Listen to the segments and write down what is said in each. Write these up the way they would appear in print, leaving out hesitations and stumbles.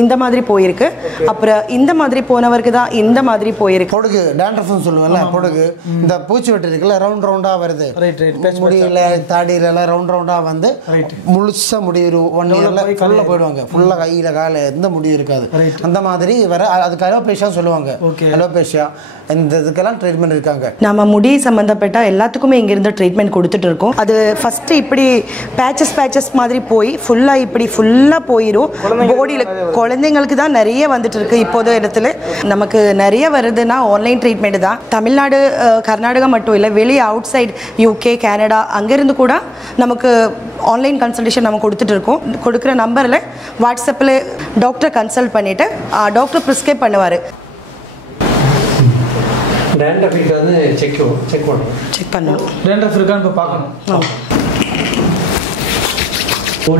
இந்த மாதிரி போயிருக்கு. அப்புறம் இந்த மாதிரி போனவருக்கு தான் இந்த மாதிரி போயிருக்கு. பொடுகு டேண்ட்ரஃப்னு சொல்லுவல்ல, பொடுகு இந்த பூச்சி வெட்டு இருக்குல்ல, ரவுண்ட் ரவுண்டா வருது. முடியல தாடியில எல்லாம் ரவுண்ட் ரவுண்டா வந்து முழுசா முடி 1 இயர்ல ஃபுல்லா போயிடுவாங்க. ஃபுல்லா கையில கால எந்த முடியும் இருக்காது. அந்த மாதிரி வர அதுக்கு அலோபேஷியா சொல்லுவாங்க. அலோபேஷியா இந்த இதுக்கெல்லாம் ட்ரீட்மெண்ட் இருக்காங்க. நம்ம முடி சம்பந்தப்பட்ட எல்லாத்துக்குமே இங்கிருந்து ட்ரீட்மெண்ட் கொடுத்துட்டு இருக்கோம். அது ஃபர்ஸ்ட் இப்படி பேச்சஸ் மாதிரி போய் ஃபுல்லா போயிடும். பாடியில் குழந்தைங்களுக்கு தான் நிறைய வந்துட்டு இருக்கு இப்போது இடத்துல. நமக்கு நிறைய வருதுன்னா ஆன்லைன் ட்ரீட்மெண்ட் தான். தமிழ்நாடு கர்நாடகா மட்டும் இல்லை, வெளியே அவுட் சைட் UK கனடா அங்கேருந்து கூட நமக்கு ஆன்லைன் கன்சல்டேஷன் நம்ம கொடுத்துட்டு இருக்கோம். கொடுக்குற நம்பரில் வாட்ஸ்அப்பில் டாக்டரை கன்சல்ட் பண்ணிவிட்டு டாக்டர் ப்ரிஸ்கிரைப் பண்ணுவார். டேண்ட்ரஃப் வந்து செக் பண்ணணும். டேண்ட்ரஃப் இருக்கான்னு இப்போ பார்க்கணும்.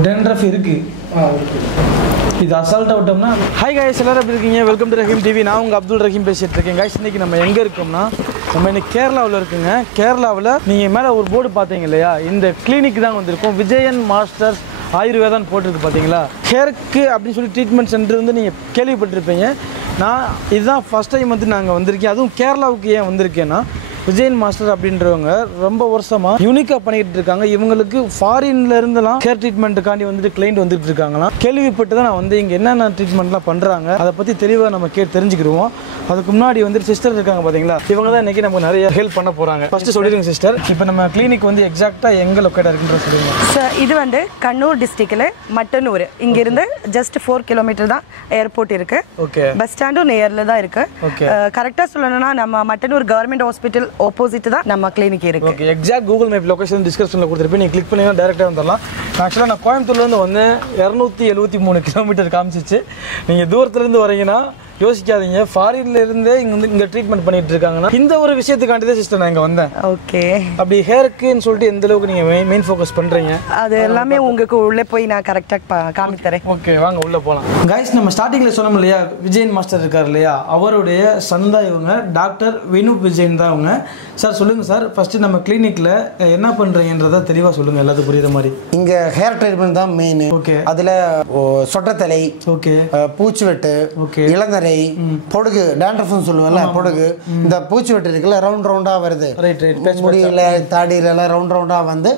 டேண்ட்ரஃப் இருக்கு, இது அசால்ட்டாக விட்டோம்னா. ஹாய் கைஸ், எல்லாரும் எப்படி இருக்கீங்க? Welcome to Rahim TV. நான் உங்கள் அப்துல் ரஹீம் பேசிகிட்டு இருக்கேன். கைஸ், இன்றைக்கி நம்ம எங்கே இருக்கோம்னா, நம்ம இன்னைக்கு கேரளாவில் இருக்குங்க. கேரளாவில் நீங்கள் மேலே ஒரு போர்டு பார்த்தீங்க இல்லையா, இந்த கிளினிக் தான் வந்திருக்கோம். விஜயன் மாஸ்டர்ஸ் ஆயுர்வேதான்னு போட்டிருக்கு பார்த்தீங்களா. ஹேருக்கு அப்படின்னு சொல்லி ட்ரீட்மெண்ட் சென்டர் வந்து நீங்கள் கேள்விப்பட்டிருப்பீங்க. நான் இதுதான் ஃபஸ்ட் டைம் வந்து நாங்கள் வந்திருக்கேன். அதுவும் கேரளாவுக்கு ஏன் வந்திருக்கேன்னா, விஜயன் மாஸ்டர் அப்படின்றவங்க ரொம்ப வருஷமாக யூனிக்காக பண்ணிக்கிட்டு இருக்காங்க. இவங்களுக்கு ஃபாரின்ல இருந்தெல்லாம் ஹேர் ட்ரீட்மெண்ட்டுக்காண்டி வந்துட்டு கிளைண்ட் வந்துட்டு இருக்காங்களாம். கேள்விப்பட்டு தான் நான் வந்து இங்கே என்னென்ன ட்ரீட்மெண்ட்லாம் பண்ணுறாங்க அதை பற்றி தெளிவாக நம்ம தெரிஞ்சுக்கிடுவோம். அதுக்கு முன்னாடி வந்துட்டு சிஸ்டர் இருக்காங்க பார்த்தீங்களா, இவங்க தான் இன்றைக்கி நமக்கு நிறைய ஹெல்ப் பண்ண போகிறாங்க. ஃபஸ்ட்டு சொல்லிடுங்க சிஸ்டர், இப்போ நம்ம கிளினிக் வந்து எக்ஸாக்டாக எங்கே லொக்கேட்டாக இருக்குன்ற சொல்லுங்க சார். இது வந்து கண்ணூர் டிஸ்ட்ரிக்டில் மட்டனூர், இங்கிருந்து ஜஸ்ட் 4 கிலோமீட்டர் தான் ஏர்போர்ட் இருக்குது. ஓகே, பஸ் ஸ்டாண்டும் நேரில் தான் இருக்குது. ஓகே, கரெக்டாக சொல்லணும்னா நம்ம மட்டனூர் கவர்மெண்ட் ஹாஸ்பிட்டல் ஆப்போசிட் தான் நம்ம கிளினிக் இருக்கு. Okay, exact Google map location டிஸ்கிரிப்ஷனில் கொடுத்துருப்பேன். நீங்கள் கிளிக் பண்ணீங்கன்னா டேரெக்டாக வந்துடலாம். ஆக்சுவலாக நான் கோயம்புத்தூர்லேருந்து வந்து 273 கிலோமீட்டர் காமிச்சிச்சு. நீங்கள் தூரத்துலேருந்து வரீங்கன்னா யோசிக்காதீங்க, ஃபாரின்ல இருந்தே இங்க ட்ரீட்மெண்ட் பண்ணிட்டு இருக்காங்கன்னா இந்த ஒரு விஷயத்துக்காண்டி தான் சிஸ்டர் நான் இங்க வந்தேன். ஓகே, அப்படி ஹேருக்குன்னு சொல்லிட்டு எந்த அளவுக்கு நீங்க மெயின் ஃபோக்கஸ் பண்றீங்க அது எல்லாமே உங்களுக்கு உள்ள போய் நான் கரெக்டா காமி தரேன். ஓகே, வாங்க உள்ள போலாம். கைஸ், நம்ம ஸ்டார்டிங்ல சொன்னோம் இல்லையா, விஜயன் மாஸ்டர் இருக்காரு இல்லையா, அவருடைய சன் தான் இவங்க. டாக்டர் வினூப் விஜயன் தான் அவங்க. சார் சொல்லுங்க சார், ஃபர்ஸ்ட் நம்ம கிளினிக்ல என்ன பண்றீங்கன்றத தெளிவா சொல்லுங்க, எல்லாத்துக்கும் புரியுற மாதிரி. இங்க ஹேர் ட்ரீட்மெண்ட் தான் மெயின். ஓகே, அதுல சொட்டத்தலை, ஓகே, பூச்சி வெட்டு, ஓகே, இளநரை, பொடுகு டேண்ட்ரஃப்னு சொல்லுவல்ல, பொடுகு இந்த பூச்சி வெட்டு இருக்குல்ல, ரவுண்ட் ரவுண்டா வருது. முடியல தாடியில எல்லாம் ரவுண்ட் ரவுண்டா வந்து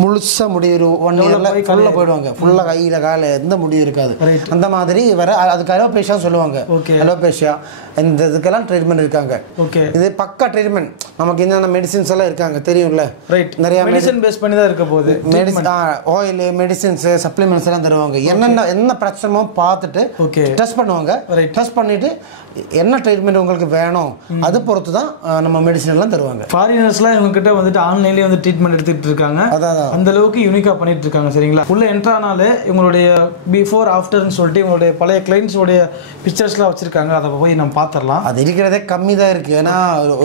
முழுசா முடி 1 இயர்ல ஃபுல்லா போயிடுவாங்க. ஃபுல்லா கையில கால எந்த முடியும் இருக்காது. அந்த மாதிரி வர அதுக்கு அலோபேஷியா சொல்லுவாங்க. அலோபேஷியா இந்த இதுக்கெல்லாம் ட்ரீட்மெண்ட் இருக்காங்க. இது பக்கா ட்ரீட்மெண்ட். நமக்கு என்னென்ன மெடிசின்ஸ் எல்லாம் இருக்காங்க தெரியும்ல, நிறைய மெடிசன் பேஸ் பண்ணி தான் இருக்க போகுது. ஆயில், மெடிசின்ஸ், சப்ளிமெண்ட்ஸ் எல்லாம் தருவாங்க. என்ன பிரச்சனைமோ பார்த்துட்டு டெஸ்ட் பண்ணுவாங்க. டெஸ்ட் பண்ணிட்டு என்ன ட்ரீட்மெண்ட் உங்களுக்கு வேணும் அது பொறுத்து தான் நம்ம மெடிசன் எல்லாம் தருவாங்க. ஃபாரினர்ஸ்லாம் இவங்க கிட்ட வந்துட்டு ஆன்லைன்லேயே வந்து ட்ரீட்மெண்ட் எடுத்துட்டு இருக்காங்க. அந்த அளவுக்கு யூனிக்காக பண்ணிட்டு இருக்காங்க. சரிங்களா, உள்ள என்ட்ரானாலே இவங்களுடைய பிஃபோர் ஆஃப்டர்னு சொல்லிட்டு இவங்களுடைய பழைய கிளைண்ட்ஸோடைய பிக்சர்ஸ்லாம் வச்சிருக்காங்க. அதை போய் நம்ம பார்த்துடலாம். அது இருக்கிறதே கம்மி தான் இருக்கு. ஏன்னா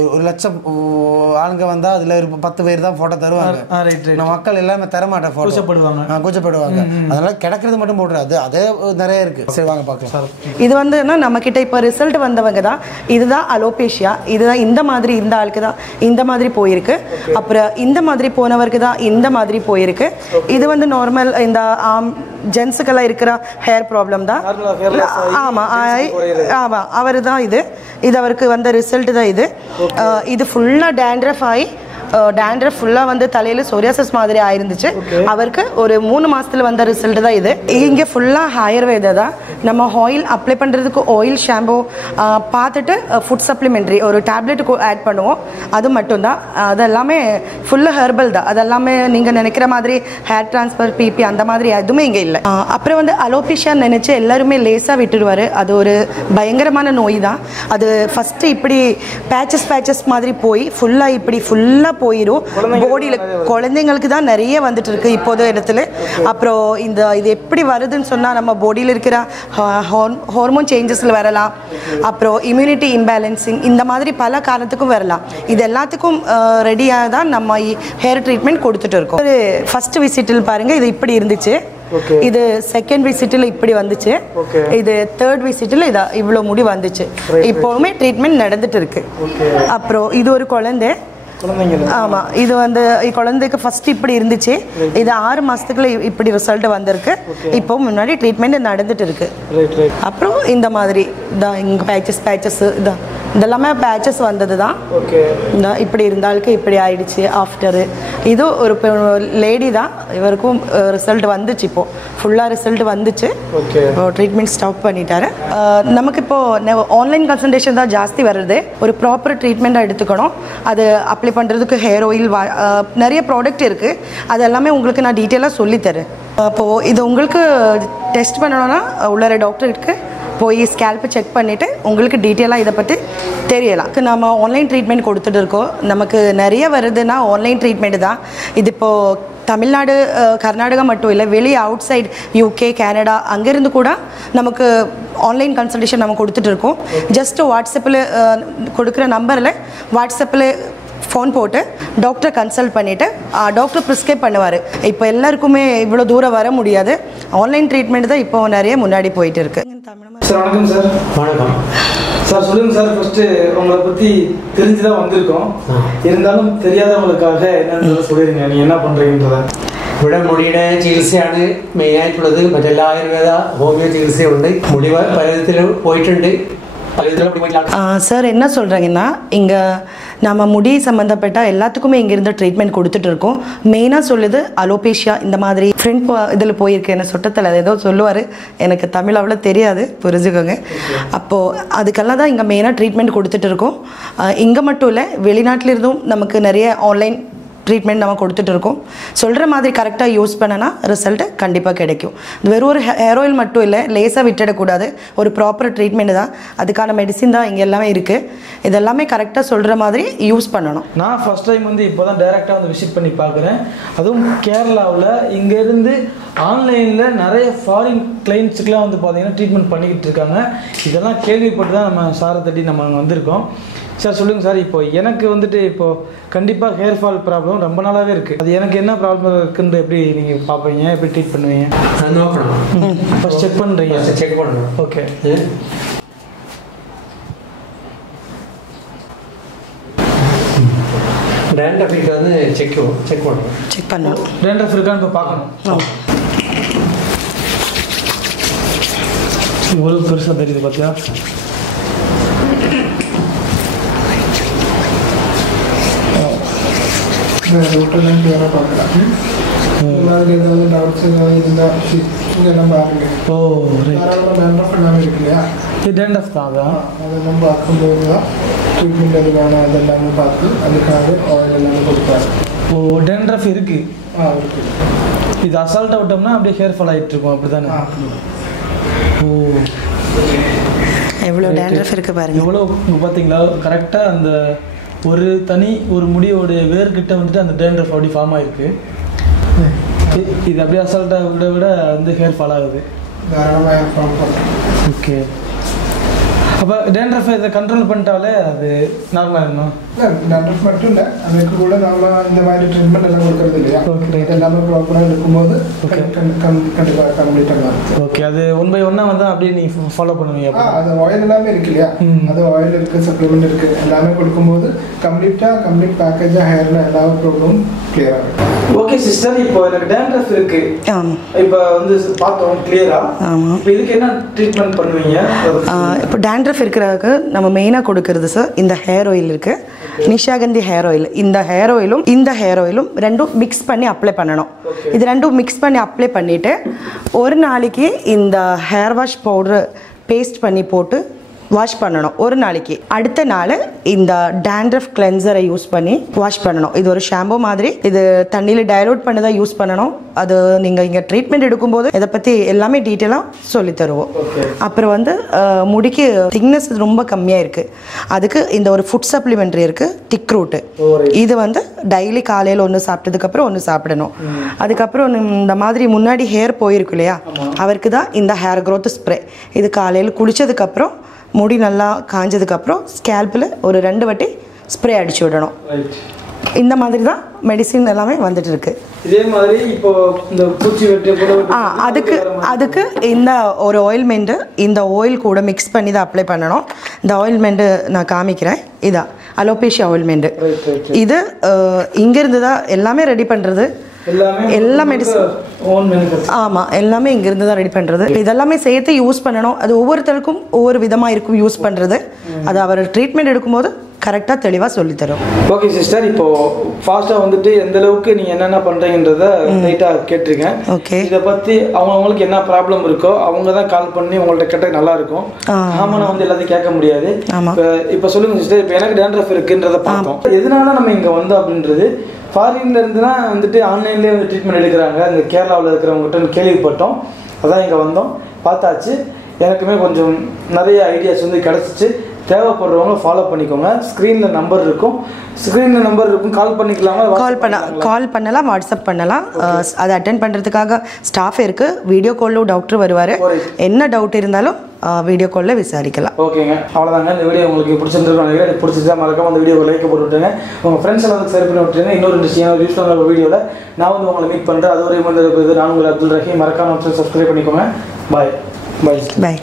1 லட்சம் ஆளுங்க வந்தா அதுல 10 பேர் தான் போட்டோ தருவாங்க. நம்ம மக்கள் எல்லாமே தரமாட்டேன், கூச்சப்படுவாங்க. அதனால கிடக்கிறது மட்டும் போடுறது அதே நிறைய இருக்கு. சரி வாங்க பார்க்கலாம். இது வந்து நம்ம கிட்ட இப்போ ரிசல்ட் வந்தவங்க தான். இதுதான் அலோபேஷியா, இதுதான் இந்த மாதிரி இருந்த ஆளுக்கு தான் இந்த மாதிரி போயிருக்கு. அப்புறம் இந்த மாதிரி போனவருக்கு தான் இந்த மாதிரி போயிருக்கு. இது வந்து நார்மல் இந்த ஜென்ஸுக்கெல்லாம் இருக்கிற ஹேர் ப்ராப்ளம் தான். ஆமாம், அவர் தான் இது அவருக்கு வந்த ரிசல்ட் தான் இது. இது ஃபுல்லாக டேண்ட்ரஃப் ஆகி டேண்ட்ரஃப் ஃபுல்லாக வந்து தலையில் சொரியாசிஸ் மாதிரி ஆயிருந்துச்சு. அவருக்கு ஒரு 3 மாதத்தில் வந்த ரிசல்ட் தான் இது. இங்கே ஃபுல்லாக ஆயுர்வேதா தான். நம்ம ஆயில் அப்ளை பண்ணுறதுக்கு ஆயில், ஷாம்பு பார்த்துட்டு ஃபுட் சப்ளிமெண்ட்ரி ஒரு டேப்லெட்டுக்கு ஆட் பண்ணுவோம். அது மட்டும்தான். அது எல்லாமே ஃபுல்லாக ஹெர்பல் தான். அதெல்லாமே நீங்கள் நினைக்கிற மாதிரி ஹேர் ட்ரான்ஸ்ஃபர், பிபி அந்த மாதிரி எதுவுமே இங்கே இல்லை. அப்புறம் வந்து அலோபேஷியான்னு நினச்சி எல்லாருமே லேஸாக விட்டுடுவார். அது ஒரு பயங்கரமான நோய் தான். அது ஃபஸ்ட்டு இப்படி பேச்சஸ் மாதிரி போய் ஃபுல்லாக போயிடும். பாடியில் குழந்தைங்களுக்கு தான் நிறைய வந்துட்டு இருக்கு இப்போது இடத்துல. அப்புறம் இது எப்படி வருதுன்னு சொன்னால் நம்ம பாடியில் இருக்கிற ஹார்மோன் சேஞ்சஸில் வரலாம். அப்புறம் இம்யூனிட்டி இம்பேலன்சிங் இந்த மாதிரி பல காரணத்துக்கும் வரலாம். இது எல்லாத்துக்கும் ரெடியாக தான் நம்ம ஹேர் ட்ரீட்மெண்ட் கொடுத்துட்டு இருக்கோம். ஒரு ஃபர்ஸ்ட் விசிட்டில் பாருங்க, இது இப்படி இருந்துச்சு. இது செகண்ட் விசிட்டில் இப்படி வந்துச்சு. இது தேர்ட் விசிட்டில் இவ்வளோ முடி வந்துச்சு. இப்போவுமே ட்ரீட்மெண்ட் நடந்துட்டு இருக்கு. அப்புறம் இது ஒரு குழந்தை ஆமாம், இது வந்து குழந்தைக்கு ஃபர்ஸ்ட் இப்படி இருந்துச்சு, இது 6 மாசத்துக்குள்ள இப்படி ரிசல்ட் வந்திருக்கு. இப்போ முன்னாடி ட்ரீட்மெண்ட் நடந்துட்டு இருக்கு. அப்புறம் இந்த மாதிரி இதான் இங்கே பேச்சஸ் இதான் இதெல்லாமே பேச்சஸ் வந்தது தான். இந்த இப்படி இருந்தாலுக்கு இப்படி ஆயிடுச்சு ஆஃப்டரு. இது ஒரு லேடி தான், இவருக்கும் ரிசல்ட் வந்துச்சு, இப்போ ஃபுல்லாக ரிசல்ட் வந்துச்சு. ட்ரீட்மெண்ட் ஸ்டாப் பண்ணிட்டாரு. நமக்கு இப்போ ஆன்லைன் கன்சல்டேஷன் தான் ஜாஸ்தி வருது. ஒரு ப்ராப்பர் ட்ரீட்மெண்ட்டாக எடுத்துக்கணும். அது அப்ளை பண்ணுறதுக்கு ஹேர் ஆயில் நிறைய ப்ராடக்ட் இருக்குது. அது எல்லாமே உங்களுக்கு நான் டீட்டெயிலாக சொல்லித்தரேன். அப்போது இது உங்களுக்கு டெஸ்ட் பண்ணணும்னா உள்ளார டாக்டருக்கு போய் ஸ்கேல்ப்பு செக் பண்ணிவிட்டு உங்களுக்கு டீட்டெயிலாக இதை பற்றி தெரியலாம். நம்ம ஆன்லைன் ட்ரீட்மெண்ட் கொடுத்துட்டு இருக்கோம். நமக்கு நிறைய வருதுன்னா ஆன்லைன் ட்ரீட்மெண்ட் தான். இது இப்போது தமிழ்நாடு கர்நாடகா மட்டும் இல்லை, வெளியே அவுட் சைட் UK கனடா அங்கேருந்து கூட நமக்கு ஆன்லைன் கன்சல்டேஷன் நம்ம கொடுத்துட்டு இருக்கோம். ஜஸ்ட்டு வாட்ஸ்அப்பில் கொடுக்குற நம்பரில் வாட்ஸ்அப்பில் ஃபோன் போட்டு டாக்டரை கன்சல்ட் பண்ணிவிட்டு டாக்டர் ப்ரிஸ்கிரைப் பண்ணுவார். இப்போ எல்லாருக்குமே இவ்வளோ தூரம் வர முடியாது. ஆன்லைன் ட்ரீட்மெண்ட் தான் இப்போ நிறைய முன்னாடி போயிட்டு இருக்கு. சார் வணக்கம் சார். வணக்கம் சார். சொல்லுங்கள் சார், ஃபஸ்ட்டு உங்களை பற்றி தெரிஞ்சு தான் வந்திருக்கோம். இருந்தாலும் தெரியாதவங்களுக்காக என்னன்னு சொல்லிடுங்க, நீங்கள் என்ன பண்ணுறீங்கன்றத. ഇവിടെ മുടിയുടെ ചികിത്സയാണ് മെയിനായിട്ടുള്ളത്. മറ്റെല്ലാ ആയുർവേദ ഹോമിയോ ചികിത്സയുണ്ട്. മുടി പല വിധത്തിൽ പോയിട്ടുണ്ട്. சார் என்ன சொல்கிறீங்கன்னா, இங்கே நம்ம முடி சம்மந்தப்பட்ட எல்லாத்துக்குமே இங்கேருந்து ட்ரீட்மெண்ட் கொடுத்துட்டு இருக்கோம். மெயினாக சொல்லுது அலோபேஷியா இந்த மாதிரி ஃப்ரெண்ட் இதில் போயிருக்கு என்ன சொட்டத்தில் அது ஏதோ சொல்லுவார், எனக்கு தமிழ் அவ்வளோ தெரியாது, புரிஞ்சுக்கோங்க. அப்போது அதுக்கெல்லாம் தான் இங்கே மெயினாக ட்ரீட்மெண்ட் கொடுத்துட்டு இருக்கோம். இங்கே மட்டும் இல்லை, வெளிநாட்டிலிருந்தும் நமக்கு நிறைய ஆன்லைன் ட்ரீட்மெண்ட் நம்ம கொடுத்துட்டு இருக்கோம். சொல்கிற மாதிரி கரெக்டாக யூஸ் பண்ணனா ரிசல்ட்டு கண்டிப்பாக கிடைக்கும். இது வெறும் ஒரு ஹேர் ஆயில் மட்டும் இல்லை, லேசாக விட்டுடக்கூடாது. ஒரு ப்ராப்பர் ட்ரீட்மெண்ட் தான், அதுக்கான மெடிசின் தான் இங்கே எல்லாமே இருக்குது. இதெல்லாமே கரெக்டாக சொல்கிற மாதிரி யூஸ் பண்ணணும். நான் ஃபஸ்ட் டைம் வந்து இப்போ தான் டைரெக்டாக வந்து விசிட் பண்ணி பார்க்குறேன். அதுவும் கேரளாவில் இங்கேருந்து ஆன்லைனில் நிறைய ஃபாரின் கிளைண்ட்ஸுக்கெலாம் வந்து பார்த்தீங்கன்னா ட்ரீட்மெண்ட் பண்ணிக்கிட்டு இருக்காங்க. இதெல்லாம் கேள்விப்பட்டு தான் நம்ம சாரை தட்டி நம்ம வந்திருக்கோம். சார் சொல்லுங்கள் சார், இப்போ எனக்கு வந்துட்டு இப்போது கண்டிப்பாக ஹேர் ஃபால் ப்ராப்ளம் ரொம்ப நாளாகவே இருக்குது. அது எனக்கு என்ன ப்ராப்ளம் இருக்குன்னு எப்படி நீங்கள் பார்ப்பீங்க, எப்படி ட்ரீட் பண்ணுவீங்க? ஃபஸ்ட் செக் பண்ணுறீங்க? செக் பண்ணணும். ஓகே. டேண்ட்ரஃப் வந்து செக் பண்ணணும். செக் பண்ணணும். டேண்ட்ரஃப் இருக்கான்னு இப்போ பார்க்கணும். இவ்வளோ பெருசாக தெரியுது பார்த்தியா? ரூட்டெல்லாம் கிளியராக பார்க்கலாம். மாதிரி ஏதாவது டவுட்ஸ் ஏதாவது இருந்தால் இங்கெல்லாம் பாருங்க. ஓ ரைட். தாராளமாக டேண்ட்ரஃப் எல்லாமே இருக்கு இல்லையா? இது டேண்ட்ரஃப் தான். அதான் அதெல்லாம் பார்க்கும்போது தான் ட்ரீட்மெண்ட் எதுவான அதெல்லாமே பார்த்து அதுக்காக ஆயில் எல்லாமே கொடுப்பாரு. ஓ டேண்ட்ரஃப் இருக்குது. இருக்குது. இது அசால்ட்டாக விட்டோம்னா அப்படியே ஹேர் ஃபால் ஆகிட்டு இருக்கும், அப்படி தானே? ஓ எவ்வளோ டேண்ட்ரஃப் இருக்குது பாருங்கள். எவ்வளோ பார்த்தீங்களா? கரெக்டாக அந்த ஒரு முடியோடைய வேர்கிட்ட வந்துட்டு அந்த டேண்ட்ரஃப் அப்படி ஃபார்ம் ஆகிருக்கு. இது அப்படியே அசால்ட்டாக விட வந்து ஹேர் ஃபால் ஆகுது. தாராளமாக ஹேர் ஃபால் பண்ணுறோம். ஓகே. அப்போ டேண்ட்ரஃப் இதை கண்ட்ரோல் பண்ணிட்டாலே அது நார்மலாக இருக்கணும். இல்லை டேண்ட்ரஃப் மட்டும் இல்லை, அதுக்கு கூட நாம் இந்த மாதிரி ட்ரீட்மெண்ட் எல்லாம் கொடுக்குறது இல்லையா? ஓகே. எல்லாமே ப்ராப்பராக இருக்கும்போது கண்டிப்பாக கம்ப்ளீட்டாக இருக்கும். ஓகே. அது 1 by 1 வந்து அப்படியே நீங்கள் ஃபாலோ பண்ணுவீங்க? அது ஆயில் எல்லாமே இருக்கு இல்லையா? அது ஆயில் இருக்குது, சப்ளிமெண்ட் இருக்குது, எல்லாமே கொடுக்கும்போது கம்ப்ளீட் பேக்கேஜாக ஹேரில் எல்லா ப்ராப்ளமும் கிளியராக இருக்கும். ஓகே சிஸ்டர், இப்போ எனக்கு டேண்ட்ரஃப் இருக்கு, இப்போ வந்து பார்த்தோம் கிளியரா. இப்போ இதுக்கு என்ன ட்ரீட்மெண்ட் பண்ணுவீங்க? இப்போ டேண்ட்ரஃப் இருக்கிறதுக்கு நம்ம மெயினாக கொடுக்கறது சார் இந்த ஹேர் ஆயில் இருக்குது, நிஷாகந்தி ஹேர் ஆயில். இந்த ஹேர் ஆயிலும் ரெண்டும் மிக்ஸ் பண்ணி அப்ளை பண்ணணும். இது ரெண்டும் மிக்ஸ் பண்ணி அப்ளை பண்ணிவிட்டு ஒரு நாளைக்கு இந்த ஹேர் வாஷ் பவுடர் பேஸ்ட் பண்ணி போட்டு வாஷ் பண்ணணும் ஒரு நாளைக்கு. அடுத்த நாள் இந்த டேண்ட்ரஃப் கிளென்சரை யூஸ் பண்ணி வாஷ் பண்ணணும். இது ஒரு ஷாம்பு மாதிரி, இது தண்ணியில் டைலூட் பண்ணி தான் யூஸ் பண்ணணும். அது நீங்கள் இங்கே ட்ரீட்மெண்ட் எடுக்கும்போது இதை பற்றி எல்லாமே டீட்டெயிலாக சொல்லி தருவோம். அப்புறம் வந்து முடிக்கு திக்னஸ் ரொம்ப கம்மியாக இருக்குது, அதுக்கு இந்த ஒரு ஃபுட் சப்ளிமெண்ட்ரி இருக்குது, திக் ரூட்டு. இது வந்து டெய்லி காலையில் ஒன்று சாப்பிட்டதுக்கப்புறம் ஒன்று சாப்பிடணும். அதுக்கப்புறம் இந்த மாதிரி முன்னாடி ஹேர் போயிருக்கு இல்லையா, அவருக்கு தான் இந்த ஹேர் க்ரோத் ஸ்ப்ரே. இது காலையில் குளித்ததுக்கப்புறம் முடி நல்லா காஞ்சதுக்கப்புறம் ஸ்கேல்பில் ஒரு 2 வாட்டி ஸ்ப்ரே அடிச்சு விடணும். இந்த மாதிரி தான் மெடிசின் எல்லாமே வந்துட்டு இருக்கு. இதே மாதிரி இப்போ இந்த பூச்சி வெட்டு அதுக்கு இந்த ஒரு ஆயில்மெண்ட்டு இந்த ஆயில் கூட மிக்ஸ் பண்ணி தான் அப்ளை பண்ணணும். இந்த ஆயில்மெண்ட்டு நான் காமிக்கிறேன். இதான் அலோபேஷியா ஆயில்மெண்ட். இது இங்கிருந்து தான் எல்லாமே ரெடி பண்ணுறது. எல்லா மெடிசன் ஆமாம், எல்லாமே இங்கிருந்து தான் ரெடி பண்ணுறது. இதெல்லாமே சேர்த்து யூஸ் பண்ணணும். அது ஒவ்வொருத்தருக்கும் ஒவ்வொரு விதமாக இருக்கும் யூஸ் பண்ணுறது. அது அவர் ட்ரீட்மெண்ட் எடுக்கும்போது கரெக்டாக தெளிவாக சொல்லித்தரும். ஓகே சிஸ்டர், இப்போ ஃபாஸ்ட்டாக வந்துட்டு எந்த அளவுக்கு நீங்கள் என்னென்ன பண்ணுறீங்கன்றத லைட்டாக கேட்டிருக்கேன். ஓகே, இதை பற்றி அவங்களுக்கு என்ன ப்ராப்ளம் இருக்கோ அவங்க தான் கால் பண்ணி உங்கள்ட்ட கேட்டால் நல்லா இருக்கும். ஆமாம், நான் வந்து எல்லாத்தையும் கேட்க முடியாது. இப்போ சொல்லுங்கள் சிஸ்டர், இப்போ எனக்கு டேண்ட்ரஃப் இருக்குன்றத பார்த்தோம். எதனால நம்ம இங்கே வந்தோம் அப்படின்றது, ஃபாரின்ல இருந்து தான் வந்துட்டு ஆன்லைன்லேயே வந்து ட்ரீட்மெண்ட் எடுக்கிறாங்க இந்த கேரளாவில் இருக்கிறவங்ககிட்ட கேள்விப்பட்டோம். அதான் இங்கே வந்தோம், பார்த்தாச்சு. எனக்குமே கொஞ்சம் நிறைய ஐடியாஸ் வந்து கிடச்சிச்சு. தேவைப்படுறவங்க ஃபாலோ பண்ணிக்கோங்க. ஸ்க்ரீனில் நம்பர் இருக்கும், கால் பண்ணிக்கலாமா? கால் பண்ணலாம், வாட்ஸ்அப் பண்ணலாம். அதை அட்டென்ட் பண்ணுறதுக்காக ஸ்டாஃப் இருக்குது. வீடியோ காலில் டாக்டர் வருவார். என்ன டவுட் இருந்தாலும் வீடியோ காலில் விசாரிக்கலாம். ஓகேங்க, அவ்வளோதாங்க. இந்த வீடியோ உங்களுக்கு பிடிச்சிருந்துருக்கும் நினைக்கிறேன். பிடிச்சிருந்தா மறக்காம அந்த வீடியோ லைக் போட்டு விட்டுருங்க. உங்கள் ஃப்ரெண்ட்ஸ் எல்லாம் வந்து ஷேர் பண்ணி விட்டுருங்க. இன்னொரு இன்ட்ரெஸ்டிங்கான யூஸ்ஃபுல்லான வீடியோவில் நான் வந்து உங்களை மீட் பண்ணுறேன். அது ஒரு நான் உங்கள் அப்துல் ரஹீம். மறக்காம சப்ஸ்கிரைப் பண்ணிக்கோங்க. பாய். பாய்.